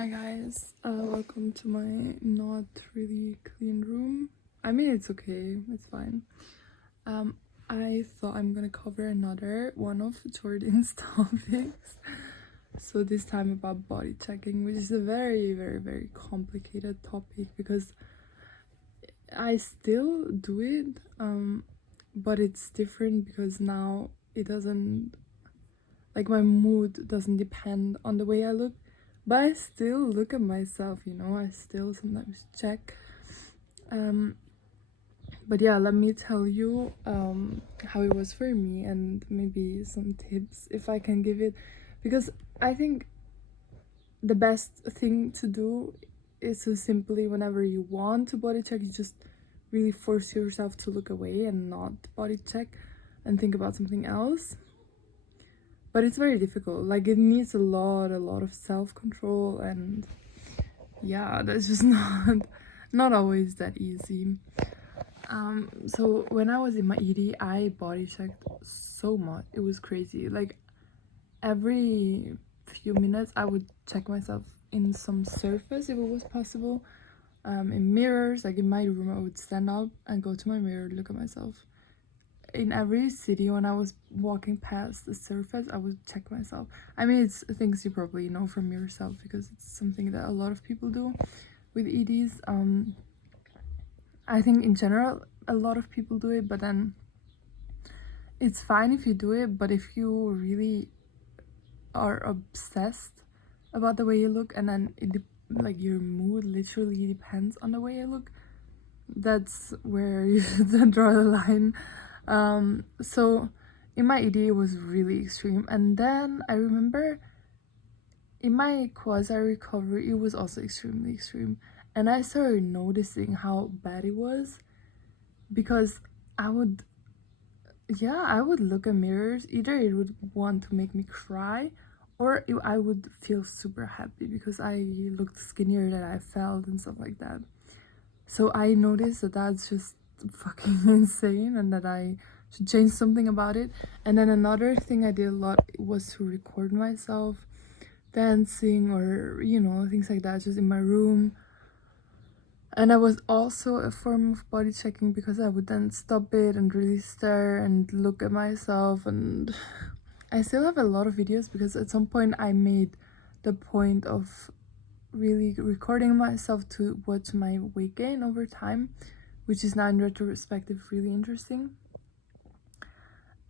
Hi guys, welcome to my not really clean room. I mean, it's okay, it's fine. I thought I'm gonna cover another one of Jordan's topics. So this time about body checking, which is a very complicated topic because I still do it, but it's different because now it doesn't, like, my mood doesn't depend on the way I look, but I still look at myself, I still sometimes check. But yeah, let me tell you how it was for me and maybe some tips if I can give it, because I think the best thing to do is to simply, whenever you want to body check, you just really force yourself to look away and not body check and think about something else. But it's very difficult, like it needs a lot of self-control, and yeah, that's just not always that easy. So when I was in my ED, I body checked so much, it was crazy. Like every few minutes I would check myself in some surface if it was possible, in mirrors. Like in my room, I would stand up and go to my mirror, look at myself. In every city, when I was walking past the surface, I would check myself. I mean, it's things you probably know from yourself because it's something that a lot of people do with EDs. I think in general a lot of people do it, but then it's fine if you do it, but if you really are obsessed about the way you look and then like your mood literally depends on the way you look, that's where you should draw the line. So in my ED it was really extreme, and then I remember in my quasi recovery it was also extremely extreme, and I started noticing how bad it was because I would look at mirrors. Either it would want to make me cry, or I would feel super happy because I looked skinnier than I felt and stuff like that. So I noticed that that's just fucking insane and that I should change something about it. And then another thing I did a lot was to record myself dancing or, things like that, just in my room. And that was also a form of body checking because I would then stop it and really stare and look at myself. And I still have a lot of videos because at some point I made the point of really recording myself to watch my weight gain over time, which is now in retrospective really interesting.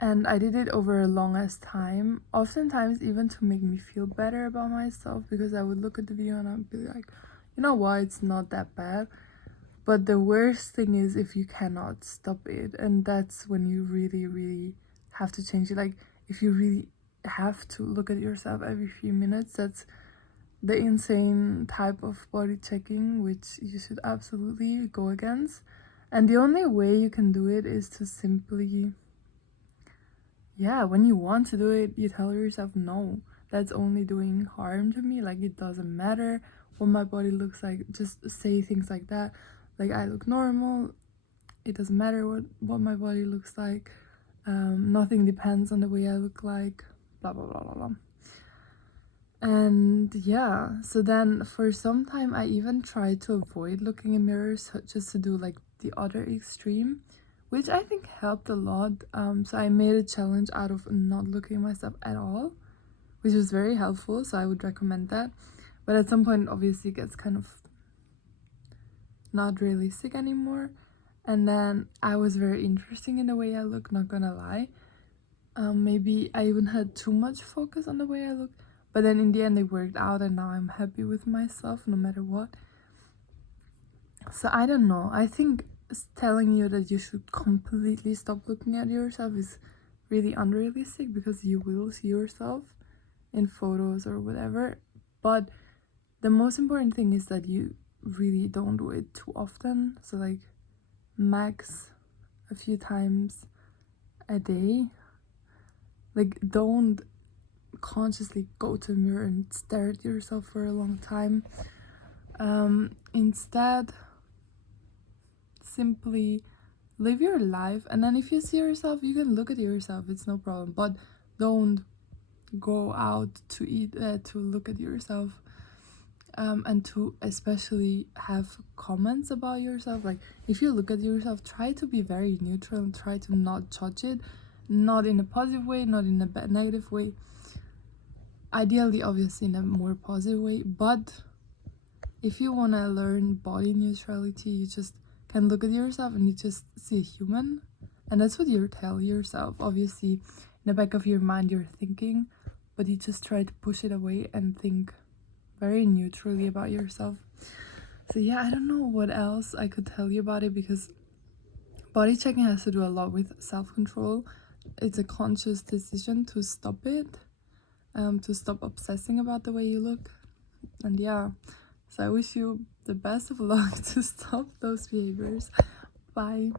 And I did it over a longest time, oftentimes even to make me feel better about myself, because I would look at the video and I'd be like, you know what, it's not that bad. But the worst thing is if you cannot stop it, and that's when you really have to change it. Like if you really have to look at yourself every few minutes, that's the insane type of body checking, which you should absolutely go against. And the only way you can do it is to simply, when you want to do it, you tell yourself, no, that's only doing harm to me. Like it doesn't matter what my body looks like. Just say things like that. Like, I look normal, it doesn't matter what my body looks like, nothing depends on the way I look like, blah blah blah blah blah. And yeah, so then for some time I even tried to avoid looking in mirrors, just to do like the other extreme, which I think helped a lot. So I made a challenge out of not looking at myself at all, which was very helpful, so I would recommend that. But at some point obviously it gets kind of not realistic anymore, and then I was very interesting in the way I look, not gonna lie. Maybe I even had too much focus on the way I look, but then in the end it worked out and now I'm happy with myself no matter what. So I don't know, I think telling you that you should completely stop looking at yourself is really unrealistic, because you will see yourself in photos or whatever. But the most important thing is that you really don't do it too often. So like max a few times a day. Like don't consciously go to the mirror and stare at yourself for a long time. Instead, simply live your life, and then if you see yourself, you can look at yourself, it's no problem, but don't go out to eat to look at yourself. and to especially have comments about yourself. Like, if you look at yourself, try to be very neutral and try to not judge it, not in a positive way, not in a negative way, ideally obviously in a more positive way. But if you want to learn body neutrality, you just can look at yourself and you just see a human, and that's what you tell yourself. Obviously in the back of your mind you're thinking, but you just try to push it away and think very neutrally about yourself. So yeah, I don't know what else I could tell you about it, because body checking has to do a lot with self-control. It's a conscious decision to stop it, to stop obsessing about the way you look. And yeah, so I wish you the best of luck to stop those behaviors. Bye.